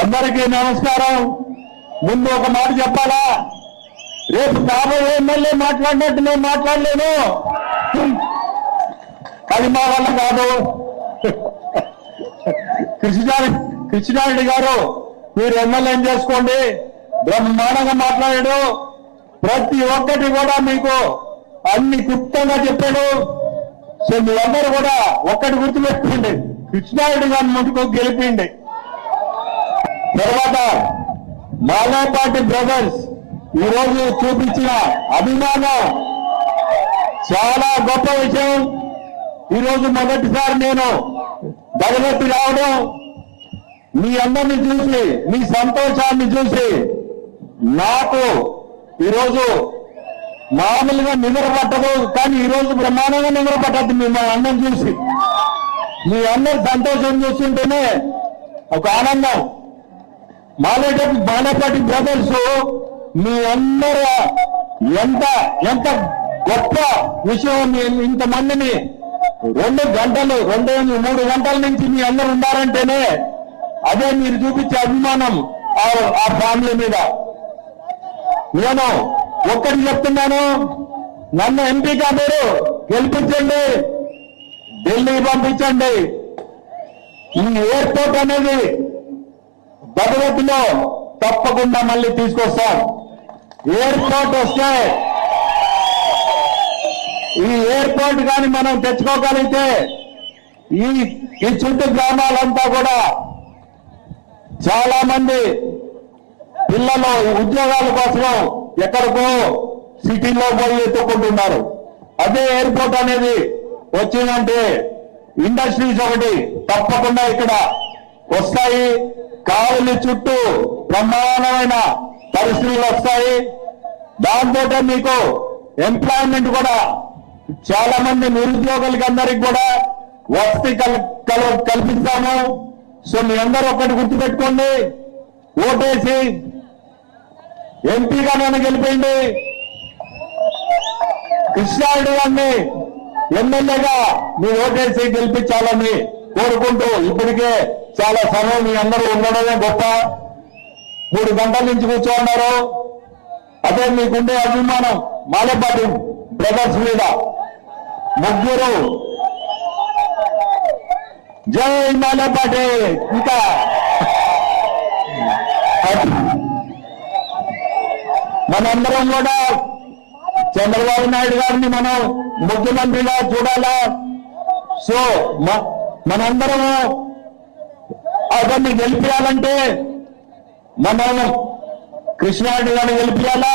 అందరికీ నమస్కారం. ముందు ఒక మాట చెప్పాలా, రేపు కాబోయే ఎమ్మెల్యే మాట్లాడినట్టు నేను మాట్లాడలేను. అది మా వల్ల కాదు. కృష్ణారెడ్డి గారు మీరు ఎమ్మెల్యే చేసుకోండి, బ్రహ్మాండంగా మాట్లాడాడు. ప్రతి ఒక్కటి కూడా మీకు అన్ని క్లుప్తంగా చెప్పాడు. సో మీరందరూ కూడా ఒక్కటి గుర్తుపెట్టుకోండి, కృష్ణారెడ్డి గారిని ముందుకు గెలిపిండి. తర్వాత మాలేపాటి బ్రదర్స్ ఈరోజు చూపించిన అభిమానం చాలా గొప్ప విషయం. ఈరోజు మొదటిసారి నేను భగవతి రావడం, మీ అందరిని చూసి మీ సంతోషాన్ని చూసి నాకు ఈరోజు మామూలుగా నిద్ర పట్టదు, కానీ ఈరోజు బ్రహ్మాండంగా నిద్ర పట్టద్దు. మీ అందరం చూసి మీ అందరి సంతోషం చూస్తుంటేనే ఒక ఆనందం. మాలేపాటి బ్రదర్స్ మీ అందరూ ఎంత ఎంత గొప్ప విషయం. ఇంతమందిని 2 గంటలు 3 గంటల నుంచి మీ అందరూ ఉన్నారంటేనే అదే మీరు చూపించే అభిమానం ఆ ఫ్యామిలీ మీద. నేను ఒక్కటి చెప్తున్నాను, నన్ను ఎంపీగా మీరు గెలిపించండి, ఢిల్లీ పంపించండి. ఈ ఎయిర్పోర్ట్ అనేది భగవతిలో తప్పకుండా మళ్ళీ తీసుకొస్తాం. ఎయిర్పోర్ట్ వస్తే ఈ ఎయిర్పోర్ట్ కానీ మనం తెచ్చుకోగలిగితే ఈ చుట్టూ గ్రామాలంతా కూడా చాలా మంది పిల్లలు ఉద్యోగాల కోసం ఎక్కడికో సిటీలో పోయి ఎత్తుకుంటున్నారు. అదే ఎయిర్పోర్ట్ అనేది వచ్చిందంటే ఇండస్ట్రీస్ ఒకటి తప్పకుండా ఇక్కడ వస్తాయి. కావలి చుట్టూ బ్రహ్మాండమైన పరిశ్రమలు వస్తాయి. దాంతో మీకు ఎంప్లాయ్మెంట్ కూడా చాలా మంది నిరుద్యోగులకి అందరికి కూడా వసతి కల్పిస్తాము. సో మీ అందరూ ఒకటి గుర్తుపెట్టుకోండి, ఓటేసి ఎంపీగా నన్ను గెలిపండి, కృష్ణారెడ్డి గారిని ఎమ్మెల్యేగా మీరు ఓటేసి గెలిపించాలని కోరుకుంటూ, ఇప్పటికే చాలా సమయం మీ అందరూ ఉండడమే గొప్ప. 3 గంటల నుంచి కూర్చోన్నారు. అదే మీకుండే అభిమానం మాలేపాటి బ్రదర్స్ మీద. ముగ్గురు జై మాలేపాటి. ఇంకా మనందరం కూడా చంద్రబాబు నాయుడు గారిని మనం ముఖ్యమంత్రిగా చూడాలా. సో మనందరము అతన్ని గెలిపించాలంటే మనం కృష్ణారెడ్డి గారిని గెలిపించాలా.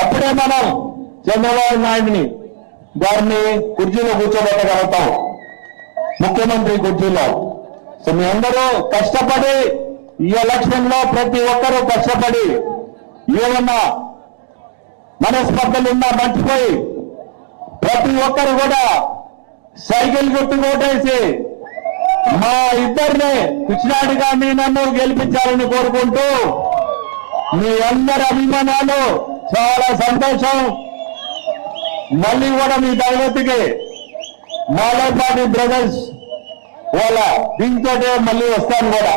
అప్పుడే మనం చంద్రబాబు నాయుడిని గారిని కుర్చీలో కూర్చోబెట్టగలుగుతాం, ముఖ్యమంత్రి కుర్చీలో. సో మీ అందరూ కష్టపడి ఈ ఎలక్షన్ లో ప్రతి ఒక్కరూ కష్టపడి ఏమన్నా మనస్పర్ధలున్నా మర్చిపోయి ప్రతి ఒక్కరు కూడా సైకిల్ గుర్తు ఓటేసి మా ఇద్దరిని కృష్ణారెడ్డి గారిని నన్ను గెలిపించాలని కోరుకుంటూ, మీ అందరి అభిమానాలు చాలా సంతోషం. మళ్ళీ కూడా మీ దైవతికి మాలేపాటి బ్రదర్స్ వాళ్ళ దీంతో మళ్ళీ వస్తాను కూడా.